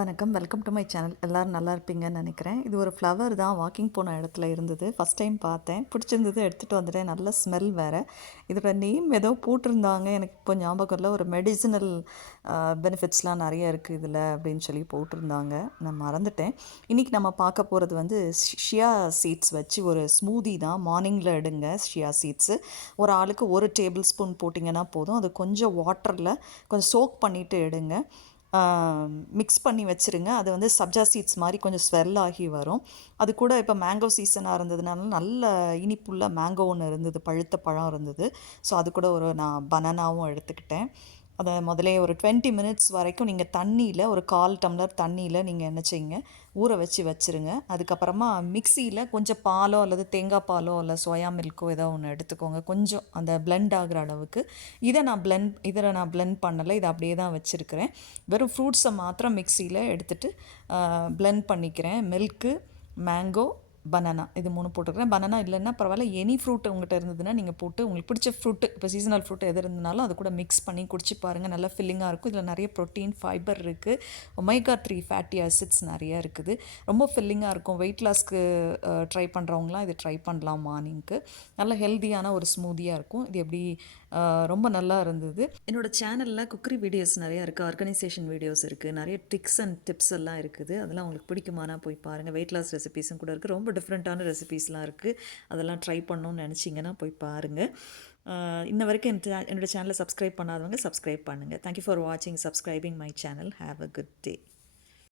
வணக்கம். Welcome to my channel. எல்லாரும் நல்லா இருப்பீங்கன்னு நெனைக்கிறேன். இது ஒரு ஃப்ளவர் தான் வாக்கிங் போன இடத்துல இருந்தது. ஃபர்ஸ்ட் டைம் பார்த்தேன். பிடிச்சிருந்தது எடுத்துகிட்டு வந்துட்டேன். நல்ல ஸ்மெல் வேறு. இதோட நேம் ஏதோ போட்டிருந்தாங்க. எனக்கு இப்போ ஞாபகம் இல்ல. ஒரு மெடிசினல் பெனிஃபிட்ஸ்லாம் நிறைய இருக்குது இதில் அப்படின்னு சொல்லி போட்டிருந்தாங்க. நான் மறந்துட்டேன். இன்றைக்கி நம்ம பார்க்க போகிறது வந்து ஷியா சீட்ஸ் வச்சு ஒரு ஸ்மூதி தான். மார்னிங்கில் எடுங்க ஷியா சீட்ஸு. ஒரு ஆளுக்கு 1 டேபிள் ஸ்பூன் போட்டிங்கன்னா போதும். அது கொஞ்சம் வாட்டரில் கொஞ்சம் சோக் பண்ணிவிட்டு எடுங்க. மிக்ஸ் பண்ணி வச்சுருங்க. அது வந்து சப்ஜா சீட்ஸ் மாதிரி கொஞ்சம் ஸ்வெல் ஆகி வரும். அது கூட இப்போ மேங்கோ சீசனாக இருந்ததுனால நல்ல இனிப்புள்ள மேங்கோ ஒன்று இருந்தது, பழுத்த பழம் இருந்தது. ஸோ அது கூட நான் பனானாவும் எடுத்துக்கிட்டேன். அதை முதலே ஒரு 20 மினிட்ஸ் வரைக்கும் நீங்கள் தண்ணியில் ஒரு 1/4 டம்ளர் தண்ணியில் நீங்கள் என்ன செய்யுங்க, ஊற வச்சுருங்க. அதுக்கப்புறமா மிக்சியில் கொஞ்சம் பாலோ அல்லது தேங்காய் பாலோ இல்லை சோயா மில்க்கோ ஏதோ ஒன்று எடுத்துக்கோங்க, கொஞ்சம் அந்த பிளெண்ட் ஆகிற அளவுக்கு. இதில் நான் பிளெண்ட் பண்ணலை, இதை அப்படியே தான் வச்சுருக்கிறேன். வெறும் ஃப்ரூட்ஸை மாத்திரம் மிக்சியில் எடுத்துகிட்டு பிளெண்ட் பண்ணிக்கிறேன். மில்க்கு, மேங்கோ, பனானா இது 3 போட்டுக்கிறேன். பனானா இல்லைன்னா பரவாயில்ல, எனி ஃப்ரூட் உங்கள்கிட்ட இருந்ததுன்னா நீங்கள் போட்டு உங்களுக்கு பிடிச்ச ஃப்ரூட்டு, இப்போ சீசனல் ஃப்ரூட் எது இருந்ததுனாலும் அது கூட மிக்ஸ் பண்ணி குடிச்சு பாருங்கள். நல்லா ஃபில்லிங்காக இருக்கும். இதில் நிறைய ப்ரோட்டீன், ஃபைபர் இருக்குது. ஒமேகா 3 ஃபேட்டி ஆசிட்ஸ் நிறையா இருக்குது. ரொம்ப ஃபில்லிங்காக இருக்கும். வெயிட் லாஸ்க்கு ட்ரை பண்ணுறவங்களாம் இது ட்ரை பண்ணலாம் மார்னிங்க்கு. நல்ல ஹெல்த்தியான ஒரு ஸ்மூதியாக இருக்கும். இது எப்படி ரொம்ப நல்லா இருந்தது. என்னோடய சேனலில் குக்கரி வீடியோஸ் நிறையா இருக்குது, ஆர்கனைசேஷன் வீடியோஸ் இருக்குது, நிறைய ட்ரிக்ஸ் அண்ட் டிப்ஸ் எல்லாம் இருக்குது. அதெல்லாம் உங்களுக்கு பிடிக்குமானா போய் பாருங்கள். வெயிட் லாஸ் ரெசிபீஸும் கூட இருக்குது. ரொம்ப டிஃப்ரெண்ட்டான ரெசிபீஸ்லாம் இருக்குது. அதெல்லாம் ட்ரை பண்ணணும்னு நினச்சிங்கன்னா போய் பாருங்கள். இன்ன வரைக்கும் என்னோடய சேனலை சப்ஸ்கிரைப் பண்ணாதவங்க சப்ஸ்கிரைப் பண்ணுங்கள். தேங்க்யூ ஃபார் வாட்சிங், subscribing my channel. Have a good day.